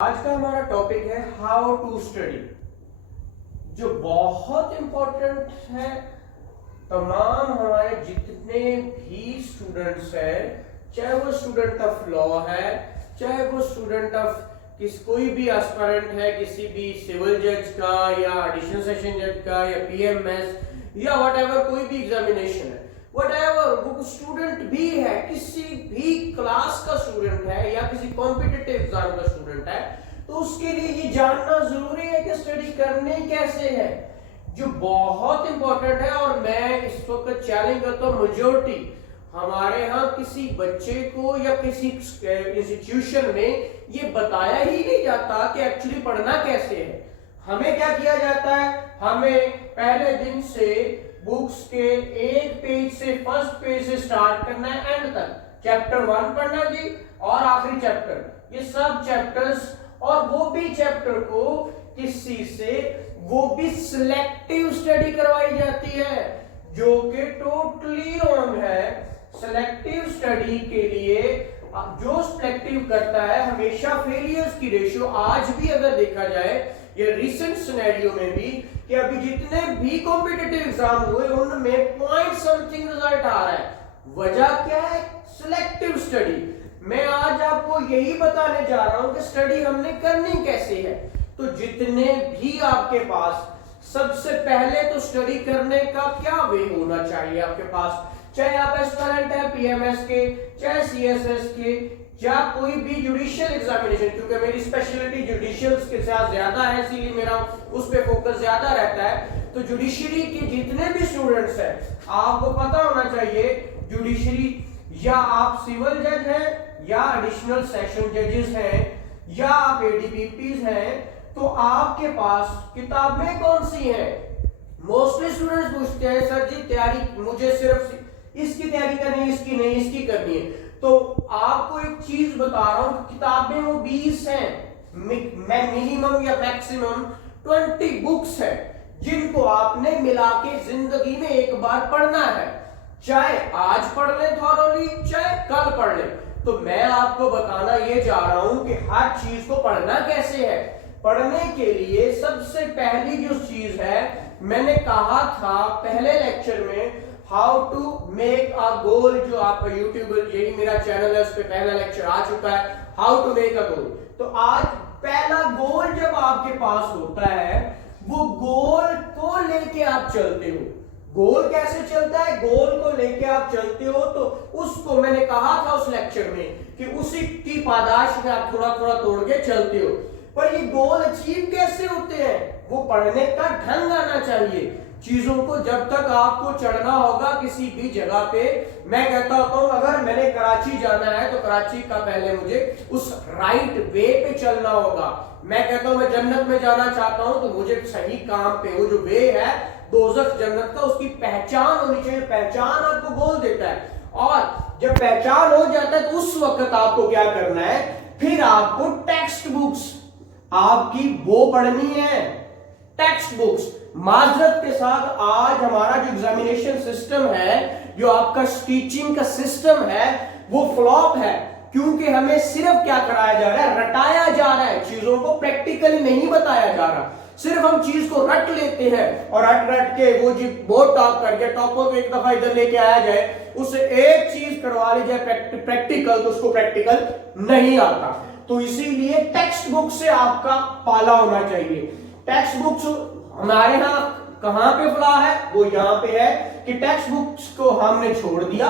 आज का हमारा टॉपिक है हाउ टू स्टडी, जो बहुत इंपॉर्टेंट है। तमाम हमारे जितने भी स्टूडेंट्स हैं, चाहे वो स्टूडेंट ऑफ लॉ है, चाहे वो स्टूडेंट ऑफ कोई भी एस्पिरेंट है किसी भी सिविल जज का या एडिशनल सेशन जज का या पीएमएस या व्हाटएवर, कोई भी एग्जामिनेशन है, व्हाटएवर, वो स्टूडेंट भी है, किसी भी क्लास का स्टूडेंट है या किसी कॉम्पिटिटिव एग्जाम का स्टूडेंट है, तो उसके लिए ये जानना जरूरी है कि स्टडी करने कैसे है, जो बहुत इंपॉर्टेंट है। और मैं इस वक्त चैलेंज करता हूँ मेजॉरिटी हमारे यहाँ किसी बच्चे को या किसी इंस्टीट्यूशन में ये बताया ही नहीं जाता कि एक्चुअली पढ़ना कैसे है। हमें क्या किया जाता है, हमें पहले दिन से बुक्स के एक पेज से, फर्स्ट पेज से स्टार्ट करना है एंड तक, चैप्टर 1 पढ़ना जी और आखिरी चैप्टर, ये सब चैप्टर्स, और वो भी चैप्टर को किसी से वो भी सिलेक्टिव स्टडी करवाई जाती है, जो कि टोटली रॉन्ग है। सिलेक्टिव स्टडी के लिए जो सिलेक्टिव करता है हमेशा फेलियर्स की रेशियो, आज भी अगर देखा जाए ये रिसेंट सिनेरियो में भी, कि अभी जितने भी कॉम्पिटिटिव एग्जाम हुए उनमें पॉइंट समथिंग रिजल्ट आ रहा है। वजह क्या है? Selective study. मैं आज आपको यही बताने जा रहा हूं कि स्टडी हमने करनी कैसे है। तो जितने भी आपके पास, सबसे पहले तो स्टडी करने का क्या वे होना चाहिए आपके पास, चाहे आप एस्पिरेंट है पीएमएस के, चाहे सीएसएस के, या कोई भी जुडिशियल एग्जामिनेशन, क्योंकि मेरी स्पेशलिटी जुडिशियल्स के साथ ज्यादा है, इसीलिए मेरा उस पे फोकस ज्यादा रहता है। तो जुडिशरी के जितने भी स्टूडेंट्स हैं, आपको पता होना चाहिए जुडिशरी, या आप सिविल जज हैं या एडिशनल सेशन जजेस हैं या आप एडीपीपीज हैं, तो आपके पास किताबें कौन सी हैं? मोस्टली स्टूडेंट्स पूछते हैं सर जी तैयारी मुझे सिर्फ इसकी तैयारी करनी है, इसकी नहीं, इसकी करनी है। तो आपको एक चीज बता रहा हूं, किताबें वो 20 हैं, मिनिमम या मैक्सिमम 20 बुक्स है, जिनको आपने मिला के जिंदगी में एक बार पढ़ना है, चाहे आज पढ़ ले थॉरोली, चाहे कल पढ़ ले। तो मैं आपको बताना ये चाह रहा हूं कि हर चीज को पढ़ना कैसे है। पढ़ने के लिए सबसे पहली जो चीज है, मैंने कहा था पहले लेक्चर में, हाउ टू मेक अ गोल, जो आपका यूट्यूब, यही मेरा चैनल है, उस पे पहला लेक्चर आ चुका है, हाउ टू मेक अ गोल। तो आज पहला गोल जब आपके पास होता है, वो गोल को लेके आप चलते हो। गोल कैसे चलता है? गोल को लेके आप चलते हो, तो उसको मैंने कहा था उस लेक्चर में कि उसी की पादाश में आप थोड़ा थोड़ा तोड़ के चलते हो। पर ये गोल अचीव कैसे होते हैं? वो पढ़ने का ढंग आना चाहिए चीजों को। जब तक आपको चढ़ना होगा किसी भी जगह पे, मैं कहता हूं अगर मैंने कराची जाना है तो कराची का पहले मुझे उस राइट वे पे चलना होगा। मैं कहता हूं मैं जन्नत में जाना चाहता हूं तो मुझे सही काम पे, वो जो वे है दोज़ख जन्नत का, उसकी पहचान होनी चाहिए। पहचान आपको गोल देता है, और जब पहचान हो जाता है तो उस वक्त आपको क्या करना है, फिर आपको टेक्स्ट बुक्स आपकी वो पढ़नी है। टेक्स्ट बुक्स माजरत के साथ आज हमारा जो एग्जामिनेशन सिस्टम है, जो आपका टीचिंग का सिस्टम है, वो फ्लॉप है, क्योंकि हमें सिर्फ क्या कराया जा रहा है, रटाया जा रहा है, चीजों को प्रैक्टिकली नहीं बताया जा रहा। सिर्फ हम चीज को रट लेते हैं और रट रट के वो जी बोर्ड टॉप करके, टॉपर को एक दफा इधर लेके आया जाए, उससे एक चीज करवा ली जाए प्रैक्टिकल, तो उसको प्रैक्टिकल नहीं आता। तो इसीलिए टेक्स्ट बुक से आपका पाला होना चाहिए। टेक्स्ट बुक्स हमारे यहाँ कहां पे फ्लॉ है, वो यहां पे है कि टेक्स्ट बुक्स को हमने छोड़ दिया।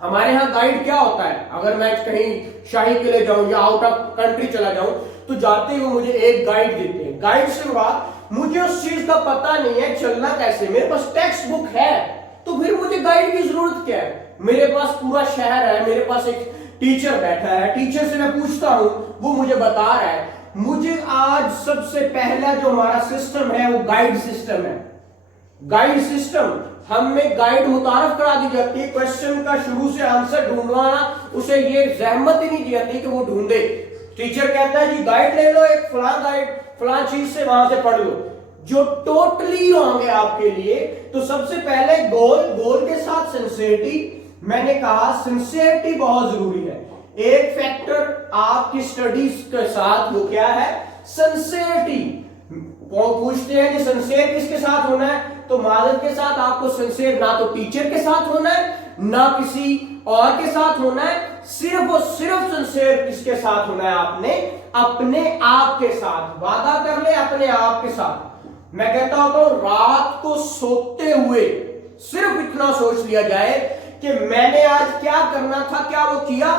हमारे यहाँ गाइड क्या होता है, अगर मैं कहीं शाही के लिए जाऊं या आउट ऑफ कंट्री चला जाऊं, तो जाते हुए मुझे एक गाइड देते हैं। गाइड से बाद मुझे उस चीज का पता नहीं है चलना कैसे, मेरे पास टेक्स्ट बुक है, तो फिर मुझे गाइड की जरूरत क्या है? मेरे पास पूरा शहर है, मेरे पास एक टीचर बैठा है, टीचर से मैं पूछता हूं, वो मुझे बता रहा है। मुझे आज सबसे पहला जो हमारा सिस्टम है वो गाइड सिस्टम है। गाइड सिस्टम, हमें गाइड मुतारफ करा दी जाती है, क्वेश्चन का शुरू से आंसर ढूंढवाना, उसे ये जहमत ही नहीं दी जाती कि वो ढूंढे। टीचर कहता है जी गाइड ले लो, एक फलां गाइड फलां चीज से वहां से पढ़ लो, जो टोटली रॉन्ग है आपके लिए। तो सबसे पहले गोल, गोल के साथ सिंसियरिटी, मैंने कहा सिंसियरिटी बहुत जरूरी है। एक फैक्टर आप आपकी स्टडीज के साथ वो क्या है, सिंसियरिटी। पूछते हैं कि सिंसियर किसके साथ होना है, तो मादर के साथ आपको सिंसियर ना तो टीचर के साथ होना है ना किसी और के साथ होना है, सिर्फ और सिर्फ सिंसियर किसके साथ होना है, आपने अपने आप के साथ। वादा कर ले अपने आप के साथ। मैं कहता हूं तो रात को सोते हुए सिर्फ इतना सोच लिया जाए कि मैंने आज क्या करना था, क्या वो किया,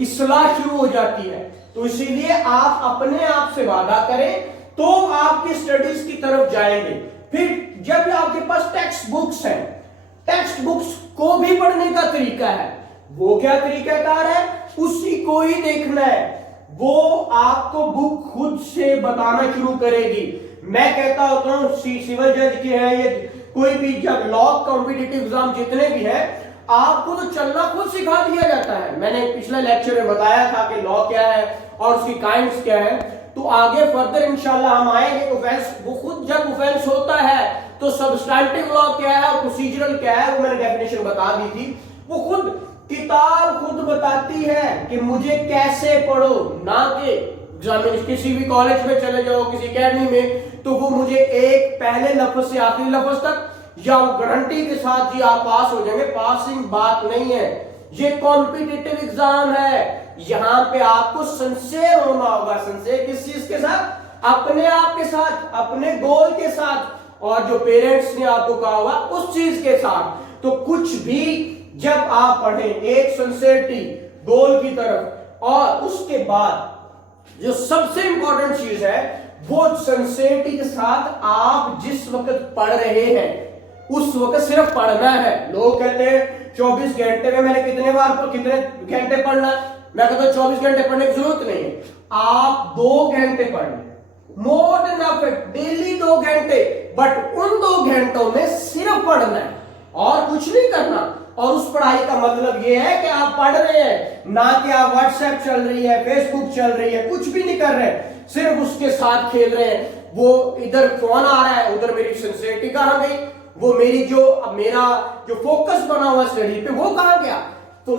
इस्लाह शुरू हो जाती है। तो इसीलिए आप अपने आप से वादा करें तो आपकी स्टडीज की तरफ जाएंगे। फिर जब आपके पास टेक्स्ट बुक्स हैं, टेक्स्ट बुक्स को भी पढ़ने का तरीका है। वो क्या तरीकाकार है, उसी को ही देखना है। वो आपको बुक खुद से बताना शुरू करेगी। मैं कहता होता हूं सिविल जज के हैं, ये कोई भी जब लॉ कॉम्पिटिटिव एग्जाम जितने भी हैं, आपको तो चलना खुद सिखा दिया जाता है। मैंने पिछले लेक्चर में बताया था कि लॉ क्या है और उसकी काइंड्स क्या है। तो आगे फर्दर इंशाल्लाह हम आएंगे। ऑफेंस वो खुद जब ऑफेंस होता है तो सब्सटैंटिव लॉ क्या है और प्रोसीजरल क्या है, वो मैंने डेफिनेशन बता दी थी। वो खुद किताब खुद बताती है कि मुझे कैसे पढ़ो, ना कि एग्जामिनेशन किसी भी कॉलेज में चले जाओ, किसी एकेडमी में, तो वो मुझे एक पहले लफ्ज से आखिरी लफ्ज तक या वो गारंटी के साथ जी आप पास हो जाएंगे। पासिंग बात नहीं है, ये कॉम्पिटिटिव एग्जाम है। यहां पे आपको सिंसियर होना होगा। सिंसियर किस चीज के साथ, अपने आप के साथ, अपने गोल के साथ, और जो पेरेंट्स ने आपको कहा होगा उस चीज के साथ। तो कुछ भी जब आप पढ़ें एक सिंसियरिटी गोल की तरफ, और उसके बाद जो सबसे इंपॉर्टेंट चीज है वो सिंसियरिटी के साथ आप जिस वक्त पढ़ रहे हैं उस वक्त सिर्फ पढ़ना है। लोग कहते हैं 24 घंटे में मैंने कितने घंटे पढ़ना है, मैं कहता हूं 24 घंटे पढ़ने की जरूरत नहीं है। आप 2 घंटे पढ़ें, मोर देन इनफ, डेली 2 घंटे, बट उन 2 घंटों में सिर्फ पढ़ना है और कुछ नहीं करना। और उस पढ़ाई का मतलब यह है कि आप पढ़ रहे हैं, ना कि आप व्हाट्सएप चल रही है, फेसबुक चल रही है, कुछ भी नहीं कर रहे, सिर्फ उसके साथ खेल रहे हैं। वो इधर फोन आ रहा है, उधर मेरी सिंसियरिटी कहां गई, वो मेरी मेरा जो फोकस बना हुआ स्टडी पे वो कहां गया। तो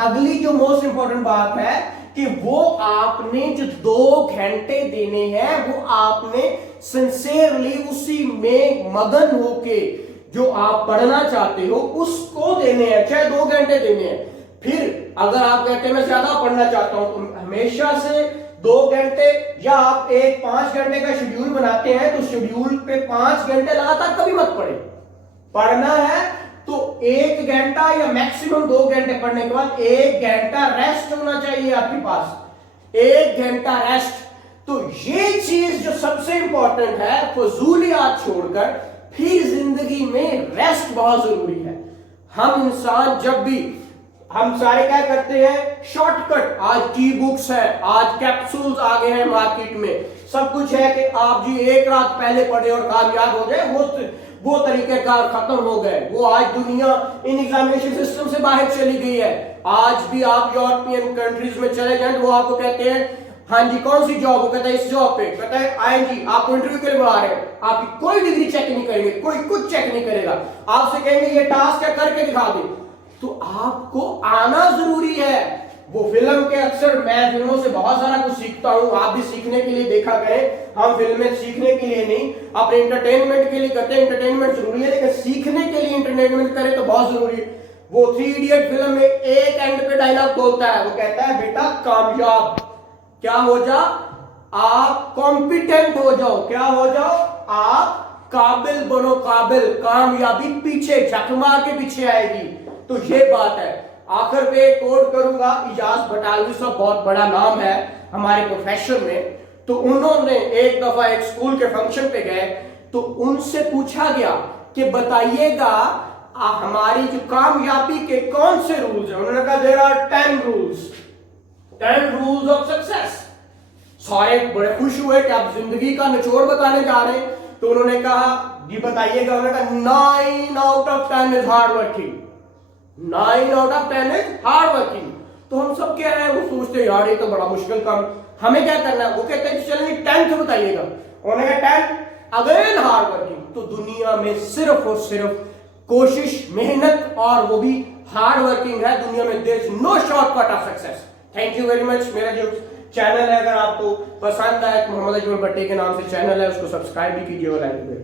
अगली जो मोस्ट इंपॉर्टेंट बात है कि वो आपने जो 2 घंटे देने हैं वो आपने सिंसियरली उसी में मगन होके जो आप पढ़ना चाहते हो उसको देने हैं, चाहे 2 घंटे देने हैं। फिर अगर आप कहते हैं मैं ज्यादा पढ़ना चाहता हूं तो हमेशा से 2 घंटे, या आप एक 5 घंटे का शेड्यूल बनाते हैं तो शेड्यूल पे 5 घंटे लगातार कभी मत पढ़े। पढ़ना है तो 1 घंटा या मैक्सिमम 2 घंटे पढ़ने के बाद 1 घंटा रेस्ट होना चाहिए आपके पास, 1 घंटा रेस्ट। तो ये चीज जो सबसे इंपॉर्टेंट है, फजूलियात छोड़कर फिर जिंदगी में रेस्ट बहुत जरूरी है। हम इंसान जब भी, हम सारे क्या करते हैं, शॉर्टकट। आज ई बुक्स है, आज कैप्सूल्स आ गए हैं मार्केट में, सब कुछ है कि आप जी एक रात पहले पढ़े और कामयाब हो जाए, वो तरीकेकार खत्म हो गए। वो आज दुनिया इन एग्जामिनेशन सिस्टम से बाहर चली गई है। आज भी आप यूरोपियन कंट्रीज में चले जाएं, वो आपको कहते हैं हाँ जी कौन सी जॉब, वो कहता है इस जॉब पे, कहता है आए जी आपको इंटरव्यू के लिए बुला रहे हैं, आपकी कोई डिग्री चेक नहीं करेंगे, कोई कुछ चेक नहीं करेगा, आपसे कहेंगे ये टास्क है करके दिखा दे। तो आपको आना जरूरी है। वो फिल्म के अक्सर, मैं फिल्मों से बहुत सारा कुछ सीखता हूं, आप भी सीखने के लिए देखा करें। हम फिल्में सीखने के लिए नहीं, अपने एंटरटेनमेंट के लिए करते हैं। एंटरटेनमेंट जरूरी है लेकिन सीखने के लिए एंटरटेनमेंट करें तो बहुत जरूरी है। वो 3 इडियट फिल्म में एक एंड पे डायलॉग बोलता है, वो कहता है बेटा कामयाब क्या हो जा, आप कॉम्पिटेंट हो जाओ, क्या हो जाओ, आप काबिल बनो, काबिल। कामयाबी पीछे झक मार के पीछे आएगी। तो ये बात है। आखिर पे कोट करूंगा, इजाज बटालवी साहब बहुत बड़ा नाम है हमारे प्रोफेशन में। तो उन्होंने एक दफा एक स्कूल के फंक्शन पे गए तो उनसे पूछा गया कि बताइएगा हमारी जो कामयाबी के कौन से रूल्स हैं। उन्होंने कहा there are 10 rules, 10 rules of success. सारे बड़े खुश हुए कि आप जिंदगी का निचोड़ बताने जा रहे हैं। तो उन्होंने कहा जी बताइएगा। उन्होंने कहा 9 out of 10 is hard working, 9 out of 10 is hard working. तो हम सब क्या है, वो सोचते हैं यार ये तो बड़ा मुश्किल काम, हमें क्या करना है। वो कहते हैं चलिए 10th बताइएगा। उन्होंने कहा 10 अगेन हार्ड वर्किंग। तो दुनिया में सिर्फ और सिर्फ कोशिश, मेहनत और वो भी हार्ड वर्किंग है दुनिया में। There is no shortcut of success. Thank you very much. मेरा जो चैनल है, अगर आपको पसंद आए तो मोहम्मद अजमल भट्टी के नाम से चैनल है, उसको सब्सक्राइब भी कीजिए और लाइक भी।